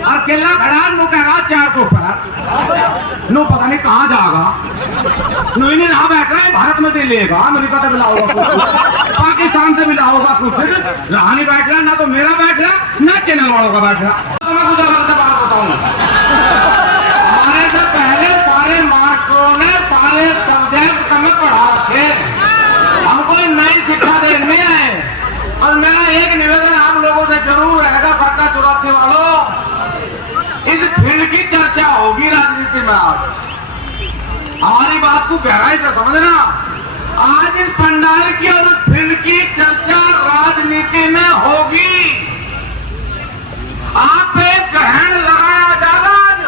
और केला खड़ा नो कहेगा 400 पर नो पता नहीं कहाँ जाएगा नो इन्हें ना बैठ रहा है भारत में दे लेगा अमेरिका से मिला होगा पाकिस्तान से मिला होगा कुछ रहा नहीं बैठ रहा ना तो मेरा बैठ रहा ना चैनल वालों का बैठ रहा। तो मैं कुछ अलग से बात बताऊँ हमारे से पहले सारे मास्टरों ने सारे सब्जेक्ट हमें पढ़ा रखे हमको नई शिक्षा देने आए और मेरा एक निवेदन आप लोगों से जरूर रहेगा फरका 84 वालों इस फील्ड की चर्चा होगी राजनीति में आज हमारी बात को गहराई से समझना आज इस पंडाल की और इस फील्ड की चर्चा राजनीति में होगी। आप पे ग्रहण लगाया जाएगा आज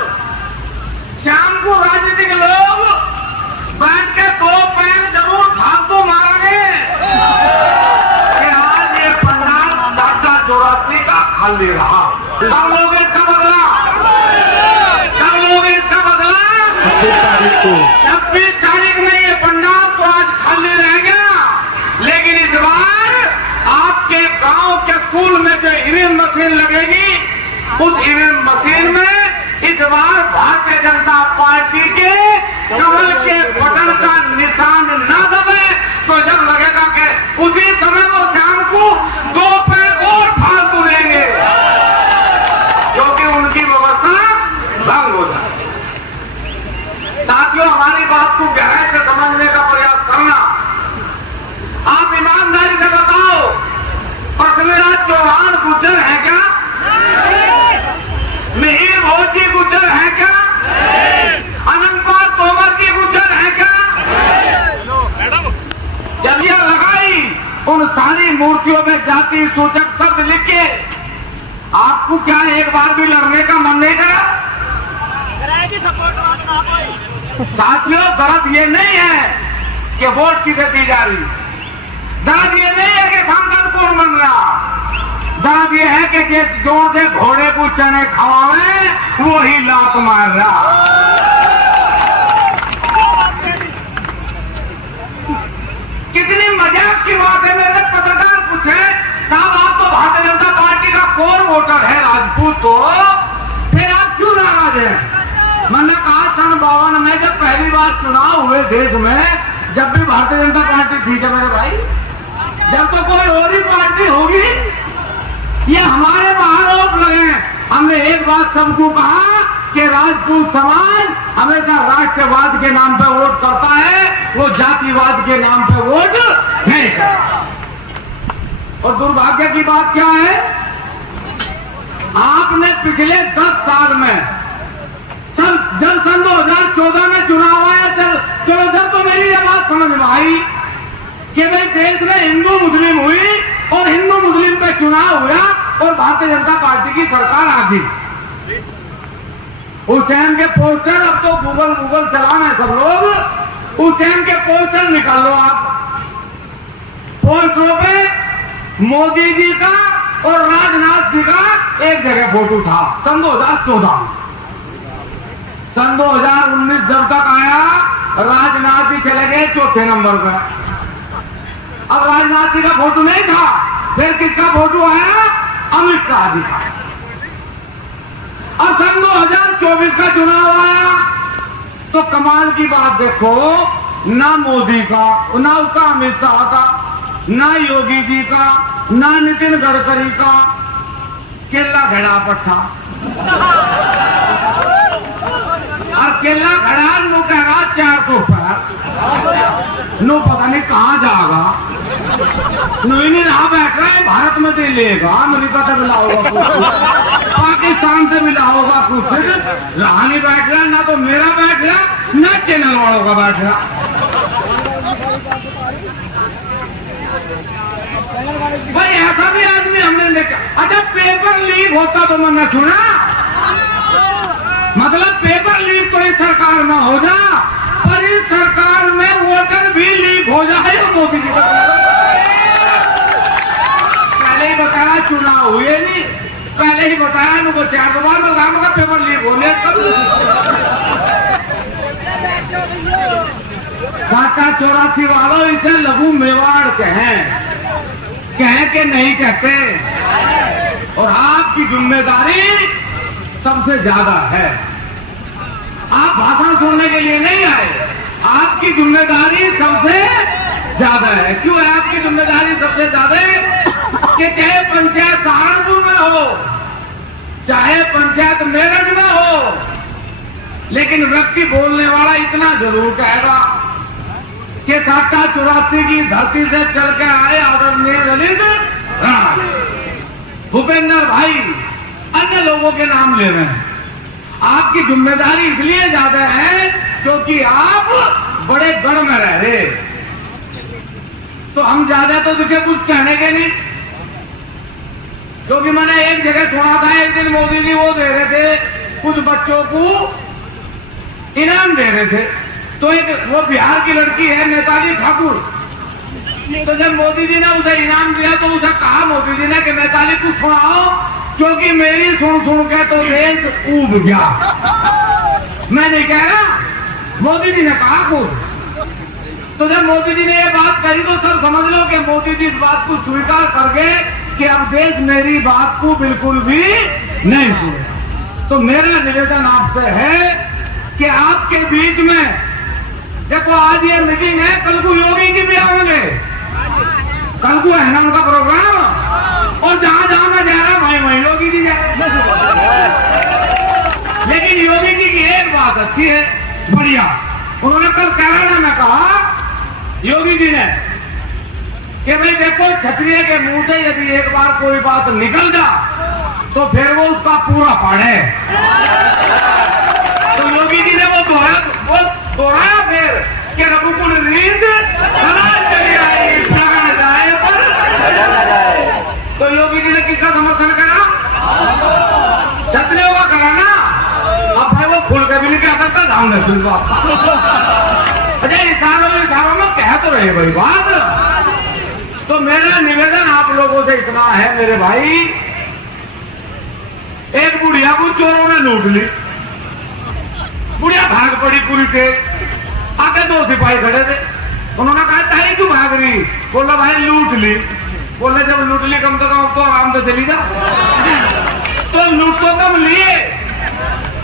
शाम को राजनीतिक लोग बैठ के 2 पैर जरूर फालतू मारेंगे कि आज ये पंडाल फरका 84 का खाली रहा। सब लोग इसका बदला 26 तारीख में ये पंडाल तो आज खाली रह गया लेकिन इस बार आपके गांव के स्कूल में जो ईवीएम मशीन लगेगी उस ईवीएम मशीन में इस बार भारतीय जनता पार्टी के कमल के बटन का निशान न दबे तो जब लगेगा कि उसी समय वो शाम को 2 पैर और फालतू देंगे क्योंकि उनकी व्यवस्था भंग हो जाए। साथियों हमारी बात को गहराई से समझने का प्रयास करना। आप ईमानदारी से बताओ पृथ्वीराज चौहान गुज्जर है क्या? मिहिर भोज जी गुज्जर है क्या? अनंतपाल तोमर जी गुज्जर है क्या? जब यह लगाई उन सारी मूर्तियों में जाति सूचक शब्द लिख के आपको क्या एक बार भी लड़ने का मन नहीं करा? साथियों दर्द ये नहीं है कि वोट किसे दी जा रही दर्द ये नहीं है कि सांसद कौन बन रहा दर्द ये है कि जिस जोर से घोड़े को चने खवाए वो ही लात मार रहा। कितनी मजाक की बात है। मेरे पत्रकार पूछे साहब आप तो भारतीय जनता पार्टी का कौन वोटर है राजपूत तो फिर आप क्यों नाराज हैं? मैंने कहा सन 52 में जब पहली बार चुनाव हुए देश में जब भी भारतीय जनता पार्टी थी क्या मेरे भाई जब तो कोई और ही पार्टी होगी ये हमारे आरोप लगे। हमने एक बात सबको कहा कि राजपूत समाज हमेशा राष्ट्रवाद के नाम पे वोट करता है वो जातिवाद के नाम पे वोट नहीं करता। और दुर्भाग्य की बात क्या है आपने पिछले 10 साल में जब सन 2014 में चुनाव आया चलो जब तो मेरी ये बात समझ में आई कि भाई देश में हिंदू मुस्लिम हुई और हिंदू मुस्लिम पे चुनाव हुआ और भारतीय जनता पार्टी की सरकार आ गई। उस टाइम के पोस्टर अब तो गूगल चलाना है सब लोग उस टाइम के पोस्टर निकालो आप पोस्टरों पे मोदी जी का और राजनाथ जी का एक जगह फोटो था सन 2014 में। सन 2019 जब तक आया राजनाथ जी चले गए 4थे नंबर पर। अब राजनाथ जी का फोटो नहीं था फिर किसका फोटो आया अमित शाह जी का। अब सन 2024 का चुनाव आया तो कमाल की बात देखो ना मोदी का ना उसका अमित शाह का ना योगी जी का ना नितिन गडकरी का केला घड़ा पट्टा और केला खड़ा नो कहेगा 400 पर नो पता नहीं कहाँ जाएगा नो इन्हें ना बैठ रहा है भारत में दे लेगा अमेरिका से मिला होगा कुछ पाकिस्तान से मिला होगा कुछ रहा नहीं बैठ रहा ना तो मेरा बैठ रहा ना चैनल वालों का बैठ रहा। भाई ऐसा भी आदमी हमने देखा। अच्छा पेपर लीक होता तो मैंने सुना मतलब पेपर लीक तो इस सरकार में हो जा पर इस सरकार में वोटर भी लीक हो जाए मोदी जी का पहले ही बताया चुनाव हुए नहीं पहले ही बताया उनको 4 बार लगाम का पेपर लीक होने फरका 84 वालों इसे लघु मेवाड़ कहें के नहीं कहते और आपकी जिम्मेदारी सबसे ज्यादा है। आप भाषण सुनने के लिए नहीं आए, आपकी जिम्मेदारी सबसे ज्यादा है। क्यों है आपकी जिम्मेदारी सबसे ज्यादा? कि चाहे पंचायत सहारनपुर में हो, चाहे पंचायत मेरठ में हो, लेकिन व्यक्ति बोलने वाला इतना जरूर कहेगा कि 87 की धरती से चल के आए आदरणीय ललित राणा, भूपेंद्र भाई, अन्य लोगों के नाम ले रहे हैं। आपकी जिम्मेदारी इसलिए ज्यादा है क्योंकि आप बड़े गढ़ में रह रहे, तो हम ज्यादा तो तुझे कुछ कहने के नहीं। क्योंकि मैंने एक जगह सुना था, एक दिन मोदी जी वो दे रहे थे कुछ बच्चों को इनाम दे रहे थे, तो एक वो बिहार की लड़की है नेताजी ठाकुर, तो जब मोदी जी ने उसे इनाम दिया तो उसे कहा मोदी जी ने कि नेताजी कुछ सुनाओ, क्योंकि मेरी सुन सुन के तो देश ऊब गया। मैं नहीं कह रहा, मोदी जी ने कहा कुछ, तो जब मोदी जी ने ये बात कही तो सब समझ लो कि मोदी जी इस बात को स्वीकार कर गए कि अब देश मेरी बात को बिल्कुल भी नहीं सुने। तो मेरा निवेदन आपसे है कि आपके बीच में देखो, आज ये मीटिंग है, कल को योगी जी भी आएंगे, कल को है ना उनका प्रोग्राम, और जहां जहां मैं जा रहा वहीं वहीं योगी जी जा रहे। लेकिन योगी जी की एक बात अच्छी है, बढ़िया, उन्होंने कल कैराना में कहा योगी जी ने कि भाई देखो, क्षत्रिय के मुंह से यदि एक बार कोई बात निकल जा तो फिर वो उसका पूरा पढ़े। तो योगी जी ने वो दोहराया फिर कि रघुकुल रीत चली आएगी, प्राण जाए पर। तो योगी जी ने किसका समर्थन करा? क्षत्रियों का करा ना। अब भाई वो खुल के भी नहीं कह सकता, धाम ने सुन अच्छा, इशारों में कह तो रहे बड़ी बात। तो मेरा निवेदन आप लोगों से इतना है मेरे भाई, एक बुढ़िया को चोरों ने लूट ली, बुढ़िया भाग पड़ी पूरी के, आगे 2 सिपाही खड़े थे, उन्होंने कहा ताई क्यों भाग रही? बोला भाई लूट ली। बोले जब लूट ली कम से कम तो आराम से चली जा। तो लूट तो कम लिए,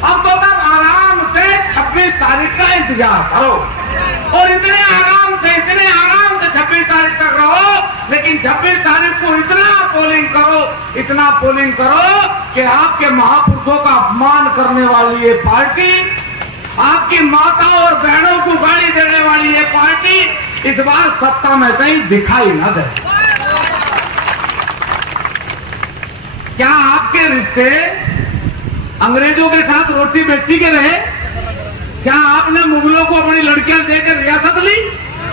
अब तो तब आराम से 26 तारीख का इंतजार करो, और इतने आराम से 26 तारीख तक रहो। लेकिन 26 तारीख को इतना पोलिंग करो कि आपके महापुरुषों का अपमान करने वाली ये पार्टी, आपकी माता और बहनों को गाली देने वाली ये पार्टी इस बार सत्ता में कहीं दिखाई न दे। क्या आपके रिश्ते अंग्रेजों के साथ रोटी बेटी के रहे? क्या आपने मुगलों को अपनी लड़कियां देकर रियासत ली?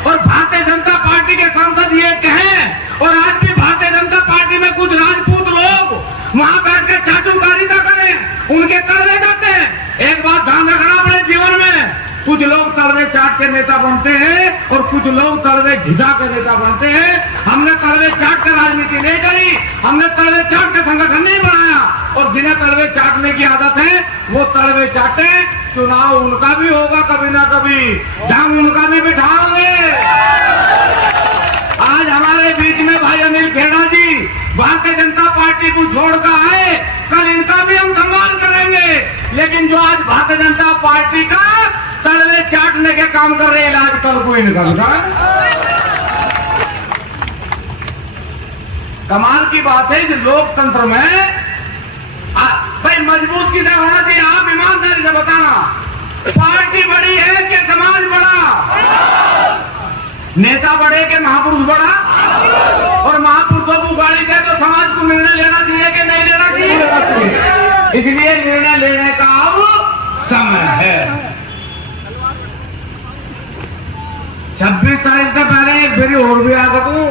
और भारतीय जनता पार्टी के सांसद ये कहें, और आज भी भारतीय जनता पार्टी में कुछ राजपूत लोग वहां बैठकर चाटुकारिता करें, उनके तलवे जाते हैं। एक बात ध्यान रखना अपने जीवन में, कुछ लोग तलवे चाट के नेता बनते हैं और कुछ लोग तलवे घिसा के नेता बनते हैं। हमने तलवे चाट के राजनीति नहीं करी, हमने तलवे चाट के संगठन नहीं बनाया, और जिन्हें तलवे चाटने की आदत है वो तलवे चाटे। चुनाव उनका भी होगा कभी ना कभी, ढंग उनका भी बिठाओगे। आज हमारे बीच में भाई अनिल खेड़ा जी भारतीय जनता पार्टी को छोड़कर आए, कल इनका भी हम सम्मान करेंगे। लेकिन जो आज भारतीय जनता पार्टी का तलवे चाटने के काम कर रहे, इलाज कल कोई नहीं करता। कमाल की बात है इस लोकतंत्र में भाई मजबूत किधर होना चाहिए? आप ईमानदारी से बताना, पार्टी बड़ी है कि समाज बड़ा? नेता बड़े के महापुरुष बड़ा? और महापुरुषों को गाली दे तो समाज को निर्णय लेना चाहिए कि नहीं लेना चाहिए? इसलिए निर्णय लेने का अब समय है। 26 तारीख से पहले एक फेरी और भी आ सकूं,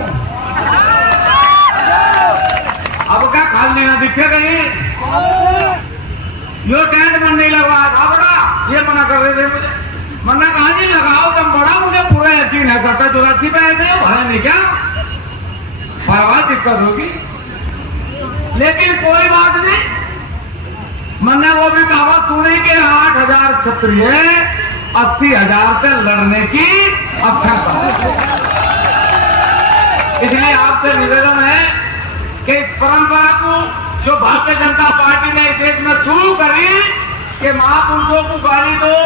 अब क्या खाल लेना दिखे कहीं? यो टेंट मन नहीं लगवा था बड़ा, ये मना कर रहे थे मुझे। मना कहा जी लगाओ तुम बड़ा, मुझे पूरा यकीन है 84 पे ऐसे भाड़ा नहीं क्या बार दिक्कत होगी। लेकिन कोई बात नहीं, मैंने वो भी कहा सुनी के 8000 क्षत्रिय 80,000 पे लड़ने की अक्षमता। इसलिए आपसे निवेदन है कि इस परंपरा को जो भारतीय जनता पार्टी ने इस देश में शुरू करी, कि महापुरुषों को गाली दो,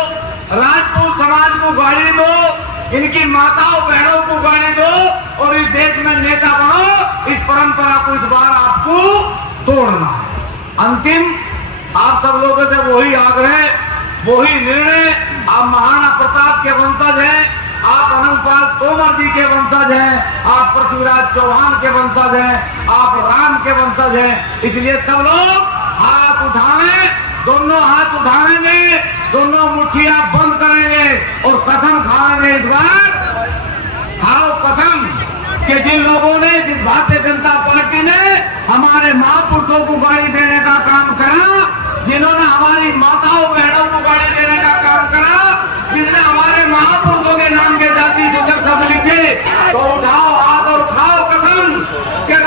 राजपूत समाज को गाली दो, इनकी माताओं बहनों को गाली दो और इस देश में नेता बनो। इस परंपरा को इस बार आपको तोड़ना है। अंतिम आप सब लोगों से वही आग्रह, वही निर्णय। आप महाराणा प्रताप के वंशज हैं, आप अनंतपाल तोमर जी के वंशज हैं, आप पृथ्वीराज चौहान के वंशज हैं, आप राम के वंशज हैं। इसलिए सब लोग हाथ उठाएं, दोनों हाथ उठाएंगे, दोनों मुट्ठियां बंद करेंगे और कसम खाएंगे इस बार। खाओ कसम कि जिन लोगों ने, जिस भारतीय जनता पार्टी ने हमारे महापुरुषों को गाली देने का काम करा, जिन्होंने हमारी माताओं बहनों को गाली देने का काम करा, जिसने हमारे महापुरुषों के नाम के जाति सूचक शब्द लिखे, तो उठाओ हाथ और खाओ कसम कि